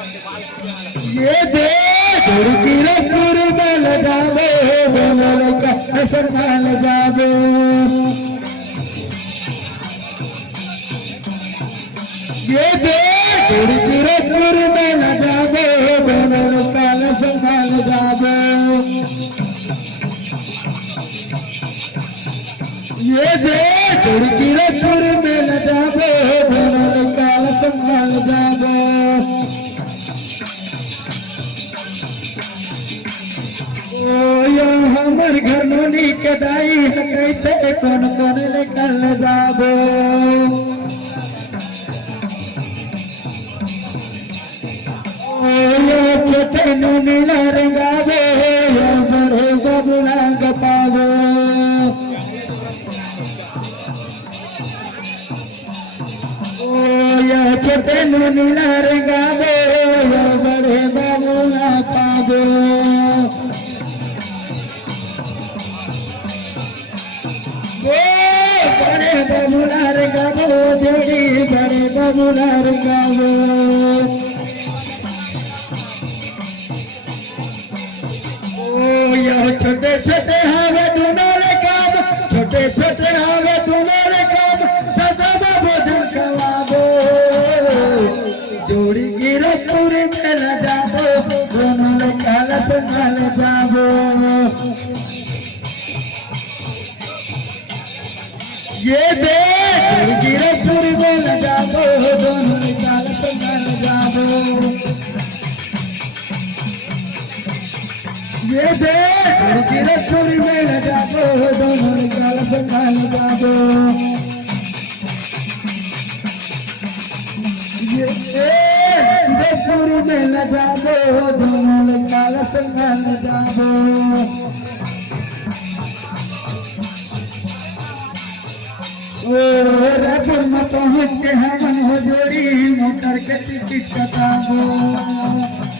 ये दे गिरपुर में लगावे दोनों का संभाल जावे ये दे गिरपुर में लगावे दोनों का संभाल जावे ये दे गिरपुर में लगावे दोनों का संभाल जावे हमर घर नोनी के दाई कहते कौन कौन लेकर जाबो छोटे नोनी लरगावे बड़े बबुला गपावो छोटे नोनी लरगावे बड़े बबुला पावो बड़े बबुलार गावो जोड़ी बड़े बबुलार गावो छोटे छोटे हावे तुम्हारे काम छोटे छोटे हावे तुम्हारे काम सदा भोजन खवाबो जोड़ी गिरपुर में न जाबो दोनों काल संभाल जाबो ये दे गिरपुर में लगाबो दोनों काल संभाल जाबो ये दे गिरपुर में लगाबो दोनों काल संभाल जाबो ये दे गिरपुर में लगाबो दोनों काल संभाल जाबो रायपुर में पहुँच के हमन हो जोड़ी मोटर के टिकट कटाबो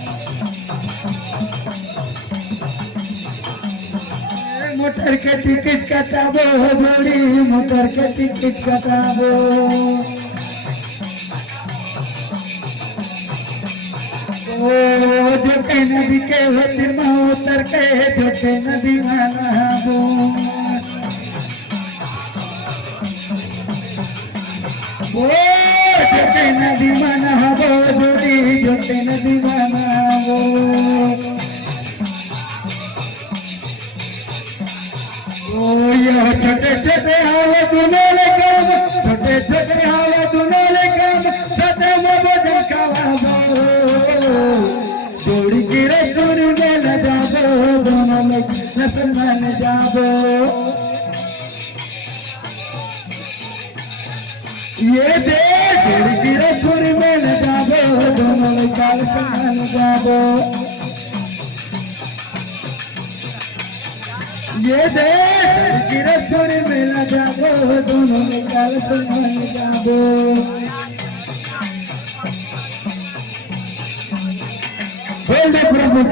मोटर के टिकट कटाबो हो जोड़ी मोटर के टिकट कटाबो जो के नदी के होती उतर के जो के नदी में नहाबो जोटे नदी माना हबो जोड़ी जोटे नदी माना हबो छोटे छोटे हावे दोनों काम छोटे छोटे हावे दोनों काम सदा भोजन खवाबो जोड़ी गिरपुर में न जाबो दोनों लसन मन जाबो ये दे गिरपुर में न जाबो दोनों काल संभाल जाबो ये दे गिरपुर में न जाबो दोनों काल संभाल जाबो बोल दे प्रभु